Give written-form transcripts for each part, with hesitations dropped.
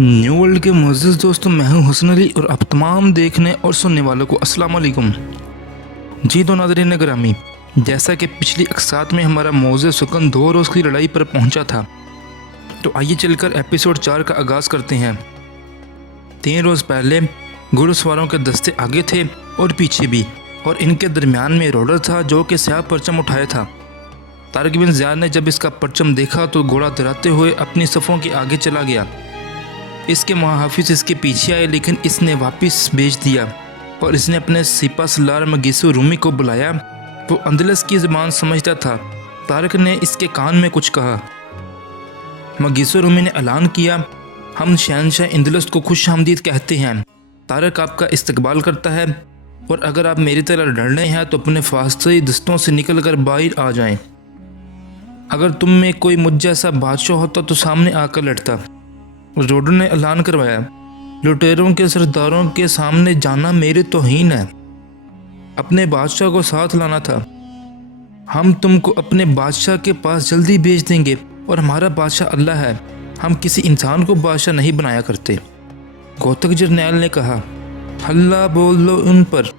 New world के मुअज़्ज़िज़ दोस्तों, मैं हूं हसन अली और आप तमाम देखने और सुनने वालों को अस्सलाम वालेकुम। जी तो नाज़रीन गिरामी, जैसा कि पिछली अक़सात में हमारा मौज़े सुकन 2 रोज़ की लड़ाई पर पहुंचा था, तो आइए चलकर एपिसोड 4 का आगाज़ करते हैं। 3 रोज़ पहले घुड़सवारों के दस्ते आगे थे और पीछे भी, और इनके दरमियान में रोडर था जो कि स्याह परचम उठाया था। तारिक बिन ज़ियाद ने जब इसका परचम देखा तो घोड़ा डराते हुए अपनी सफ़ों के आगे चला गया। इसके मुहाफ़िज़ इसके पीछे आए, लेकिन इसने वापस भेज दिया और इसने अपने सिपा सलार मगीसो रूमी को बुलाया। वो अंदलस की ज़बान समझता था। तारिक ने इसके कान में कुछ कहा। मगीसो रूमी ने ऐलान किया, हम शहनशाह अंदलस को खुश आमदीद कहते हैं। तारिक आपका इस्तकबाल करता है, और अगर आप मेरी तरह लड़ने हैं तो अपने फासली दस्तों से निकल कर बाहर आ जाएं। अगर तुम में कोई मुझ जैसा बादशाह होता तो सामने आकर लड़ता। रोडर ने ऐलान करवाया, लुटेरों के सरदारों के सामने जाना मेरे तौहीन है। अपने बादशाह को साथ लाना था। हम तुमको अपने बादशाह के पास जल्दी भेज देंगे, और हमारा बादशाह अल्लाह है। हम किसी इंसान को बादशाह नहीं बनाया करते। घोतक जरनैल ने कहा, हल्ला बोल लो उन पर।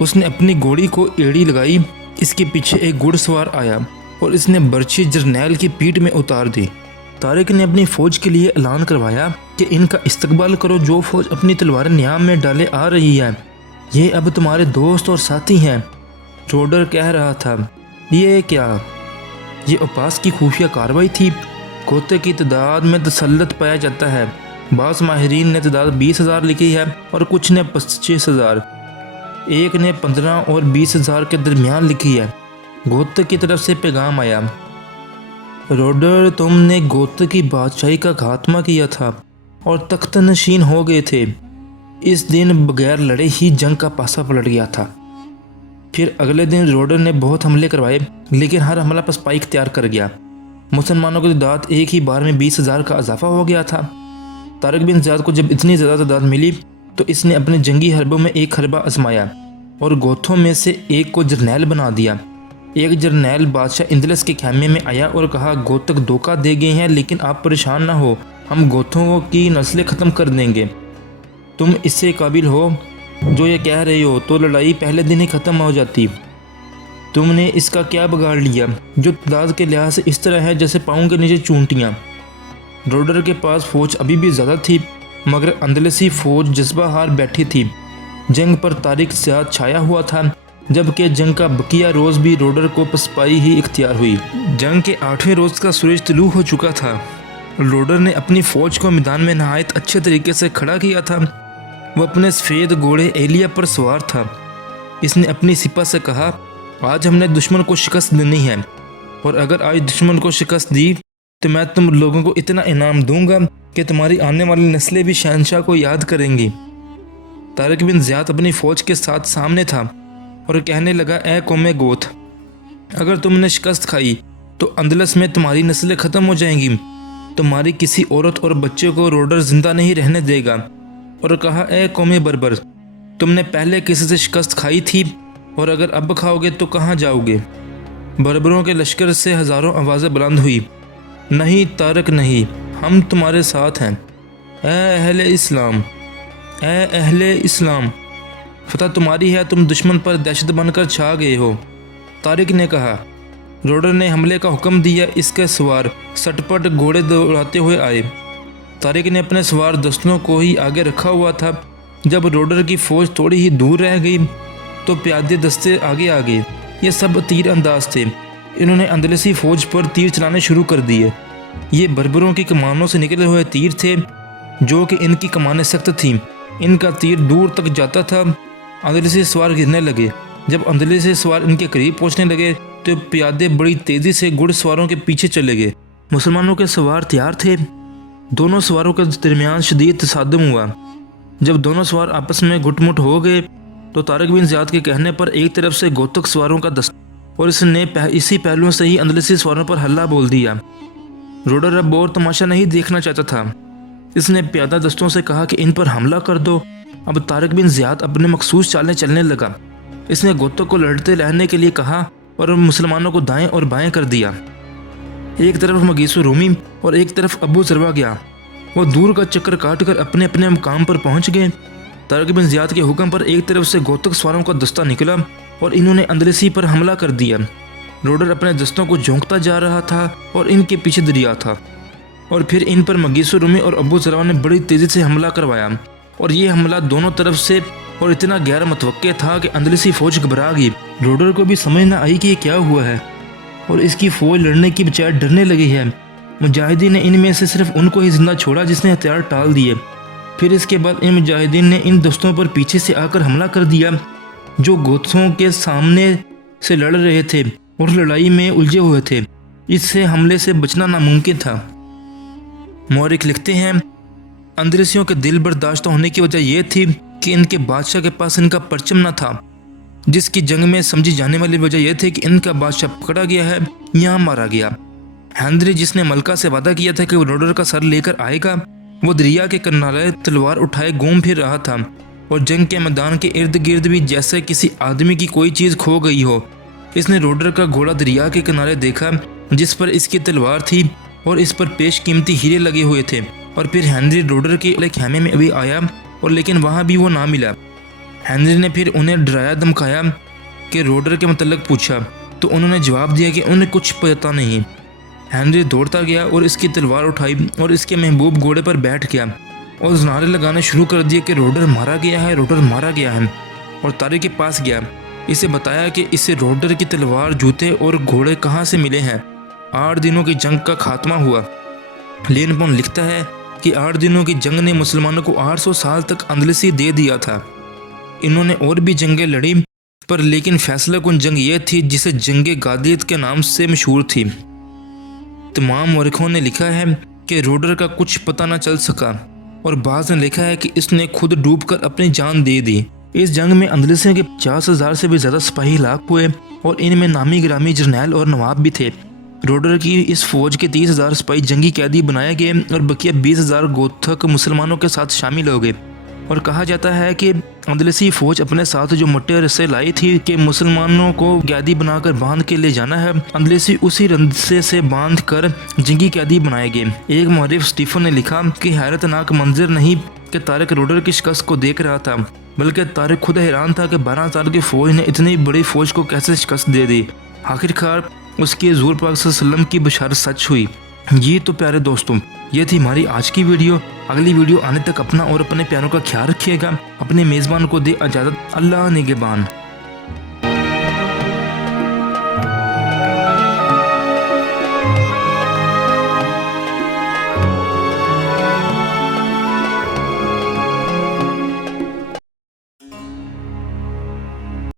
उसने अपनी घोड़ी को एड़ी लगाई। इसके पीछे एक घुड़सवार आया और इसने बर्छी जरनैल की पीठ में उतार दी। तारिक ने अपनी फ़ौज के लिए ऐलान करवाया कि इनका इस्तकबाल करो। जो फ़ौज अपनी तलवारें नियाम में डाले आ रही है, ये अब तुम्हारे दोस्त और साथी हैं। रोडर कह रहा था, ये क्या? ये उपास की खुफिया कार्रवाई थी। गोते की तादाद में तसल्लुत पाया जाता है। बाज़ माहिरीन ने तादाद 20,000 लिखी है और कुछ ने 25,000, एक ने 15 और 20,000 के दरमियान लिखी है। गोते की तरफ से पैगाम आया, रोडर, तुमने गोत्र की बादशाही का खात्मा किया था और तख्त नशीन हो गए थे। इस दिन बगैर लड़े ही जंग का पासा पलट गया था। फिर अगले दिन रोडर ने बहुत हमले करवाए, लेकिन हर हमला पसपाई इख्तियार कर गया। मुसलमानों की तादाद एक ही बार में 20,000 का इजाफा हो गया था। तारिक बिन ज़ियाद को जब इतनी ज़्यादा तादाद मिली तो इसने अपने जंगी हरबों में एक हरबा आजमाया और गोथों में से एक को जरनैल बना दिया। एक जरनैल बादशाह इंदलस के खेमे में आया और कहा, गोतक धोखा दे गए हैं, लेकिन आप परेशान ना हो, हम गोथों की नस्लें ख़त्म कर देंगे। तुम इससे काबिल हो जो ये कह रहे हो तो लड़ाई पहले दिन ही ख़त्म हो जाती। तुमने इसका क्या बिगाड़ लिया जो तादाद के लिहाज से इस तरह है जैसे पाँव के नीचे चूंटियाँ। रोडर के पास फ़ौज अभी भी ज़्यादा थी, मगर अंदलसी फ़ौज जज्बा हार बैठी थी। जंग पर तारिक ज़ियाद छाया हुआ था, जबकि जंग का बकिया रोज़ भी रोडर को पसपाई ही इख्तियार हुई। जंग के 8वें रोज़ का सूरज तुलू हो चुका था। रोडर ने अपनी फ़ौज को मैदान में नहायत अच्छे तरीके से खड़ा किया था। वह अपने सफ़ेद घोड़े एलिया पर सवार था। इसने अपनी सिपा से कहा, आज हमने दुश्मन को शिकस्त देनी है, और अगर आज दुश्मन को शिकस्त दी तो मैं तुम लोगों को इतना इनाम दूंगा कि तुम्हारी आने वाली नस्लें भी शहनशाह को याद करेंगी। तारिक बिन ज़ियाद अपनी फ़ौज के साथ सामने था और कहने लगा, ए कौमे गोथ, अगर तुमने शिकस्त खाई तो अंदलस में तुम्हारी नस्लें ख़त्म हो जाएंगी। तुम्हारी किसी औरत और बच्चे को रोडर ज़िंदा नहीं रहने देगा। और कहा, ए कौमे बर्बर, तुमने पहले किसी से शिकस्त खाई थी, और अगर अब खाओगे तो कहाँ जाओगे? बर्बरों के लश्कर से हज़ारों आवाज़ें बुलंद हुई, नहीं तारिक नहीं, हम तुम्हारे साथ हैं। ए अहले इस्लाम, ए अहले इस्लाम, फतह तुम्हारी है, तुम दुश्मन पर दहशत बनकर छा गए हो। तारिक ने कहा। रोडर ने हमले का हुक्म दिया। इसके सवार सटपट घोड़े दौड़ाते हुए आए। तारिक ने अपने सवार दस्तों को ही आगे रखा हुआ था। जब रोडर की फ़ौज थोड़ी ही दूर रह गई तो प्यादे दस्ते आगे आ गए। ये सब तीर अंदाज थे। इन्होंने अंदलसी फ़ौज पर तीर चलाने शुरू कर दिए। ये बर्बरों की कमानों से निकले हुए तीर थे, जो कि इनकी कमानें सख्त थीं। इनका तीर दूर तक जाता था। अंदलसी सवार गिरने लगे। जब अंदलसी सवार इनके करीब पहुंचने लगे तो प्यादे बड़ी तेज़ी से घुड़सवारों के पीछे चले गए। मुसलमानों के सवार तैयार थे। दोनों सवारों के दरमियान शदीद तसादम हुआ। जब दोनों सवार आपस में घुटमुट हो गए तो तारिक बिन ज़ियाद के कहने पर एक तरफ से गोतक सवारों का दस्ता, और इसने इसी पहलुओं से ही अंदलसी सवारों पर हल्ला बोल दिया। रोडर अब और तमाशा नहीं देखना चाहता था। इसने प्यादा दस्तों से कहा कि इन पर हमला कर दो। अब तारिक बिन ज़ियाद अपने मखसूस चालें चलने लगा। इसने गोतक को लड़ते रहने के लिए कहा और मुसलमानों को दाएं और बाएं कर दिया। एक तरफ मगीसो रूमी और एक तरफ अबू ज़रवा गया। وہ دور کا چکر کاٹ کر اپنے اپنے مقام پر پہنچ گئے۔ طارق بن زیاد کے حکم پر ایک طرف سے گوتک سواروں کا دستہ نکلا اور انہوں نے اندلسی پر حملہ کر دیا۔ روڈر اپنے دستوں کو جھونکتا جا رہا تھا اور ان کے پیچھے دریا تھا، اور پھر ان پر مغیث رومی اور ابو ذرا نے بڑی تیزی سے حملہ کروایا، اور یہ حملہ دونوں طرف سے اور اتنا غیر متوقع تھا کہ اندلسی فوج گھبرا گئی۔ روڈر کو بھی سمجھ نہ آئی کہ یہ کیا ہوا ہے، اور اس کی فوج لڑنے کی بجائے ڈرنے لگی ہے۔ مجاہدین نے ان میں سے صرف ان کو ہی زندہ چھوڑا جس نے ہتھیار ٹال دیے۔ پھر اس کے بعد ان مجاہدین نے ان دستوں پر پیچھے سے آ کر حملہ کر دیا جو گوتھوں کے سامنے سے لڑ رہے تھے اور لڑائی میں الجھے ہوئے تھے۔ اس سے حملے سے بچنا ناممکن تھا۔ مورخ لکھتے ہیں اندلسیوں کے دل برداشتہ ہونے کی وجہ یہ تھی کہ ان کے بادشاہ کے پاس ان کا پرچم نہ تھا، جس کی جنگ میں سمجھی جانے والی وجہ یہ تھی کہ ان کا بادشاہ پکڑا گیا ہے یا مارا گیا۔ ہنری جس نے ملکہ سے وعدہ کیا تھا کہ وہ روڈر کا سر لے کر آئے گا، وہ دریا کے کنارے تلوار اٹھائے گھوم پھر رہا تھا، اور جنگ کے میدان کے ارد گرد بھی جیسے کسی آدمی کی کوئی چیز کھو گئی ہو۔ اس نے روڈر کا گھوڑا دریا کے کنارے دیکھا جس پر اس کی تلوار تھی اور اس پر پیش قیمتی ہیرے لگے ہوئے تھے، اور پھر ہنری روڈر کے خیمے میں بھی آیا، اور لیکن وہاں بھی وہ نہ ملا۔ ہنری نے پھر انہیں ڈرایا دھمکایا کہ روڈر کے متعلق پوچھا، تو انہوں نے جواب دیا کہ انہیں کچھ پتہ نہیں۔ ہنری دوڑتا گیا اور اس کی تلوار اٹھائی اور اس کے محبوب گھوڑے پر بیٹھ گیا اور نعرے لگانا شروع کر دیے کہ روڈر مارا گیا ہے، روڈر مارا گیا ہے، اور طارق کے پاس گیا، اسے بتایا کہ اسے روڈر کی تلوار، جوتے اور گھوڑے کہاں سے ملے ہیں۔ 8 دنوں کی جنگ کا خاتمہ ہوا۔ لین پون لکھتا ہے کہ 8 دنوں کی جنگ نے مسلمانوں کو 800 سال تک اندلسی دے دیا تھا۔ انہوں نے اور بھی جنگیں لڑی، پر لیکن فیصلہ کن جنگ یہ تھی جسے جنگ غادیت کے نام سے مشہور تھی۔ تمام مورخوں نے لکھا ہے کہ روڈر کا کچھ پتہ نہ چل سکا، اور بعض نے لکھا ہے کہ اس نے خود ڈوب کر اپنی جان دے دی۔ اس جنگ میں اندلسیوں کے 50,000 سے بھی زیادہ سپاہی ہلاک ہوئے، اور ان میں نامی گرامی جرنیل اور نواب بھی تھے۔ روڈر کی اس فوج کے 30,000 سپاہی جنگی قیدی بنائے گئے اور بقیہ 20,000 گوتھک مسلمانوں کے ساتھ شامل ہو گئے، اور کہا جاتا ہے کہ اندلسی فوج اپنے ساتھ جو موٹے رسے لائی تھی کہ مسلمانوں کو قیدی بنا کر باندھ کے لے جانا ہے، اندلسی اسی رسے سے باندھ کر جنگی قیدی بنائے گئے۔ ایک مورخ سٹیفن نے لکھا کہ حیرت ناک منظر نہیں کہ طارق روڈر کی شکست کو دیکھ رہا تھا، بلکہ طارق خود حیران تھا کہ 12 سال کی فوج نے اتنی بڑی فوج کو کیسے شکست دے دی۔ آخرکار اس کی حضور پاک صلی اللہ علیہ وسلم کی بشارت سچ ہوئی۔ یہ تو پیارے دوستوں، یہ تھی ہماری آج کی ویڈیو۔ اگلی ویڈیو آنے تک اپنا اور اپنے پیاروں کا خیال رکھیے گا۔ اپنے میزبان کو دے اجازت، اللہ نگہبان۔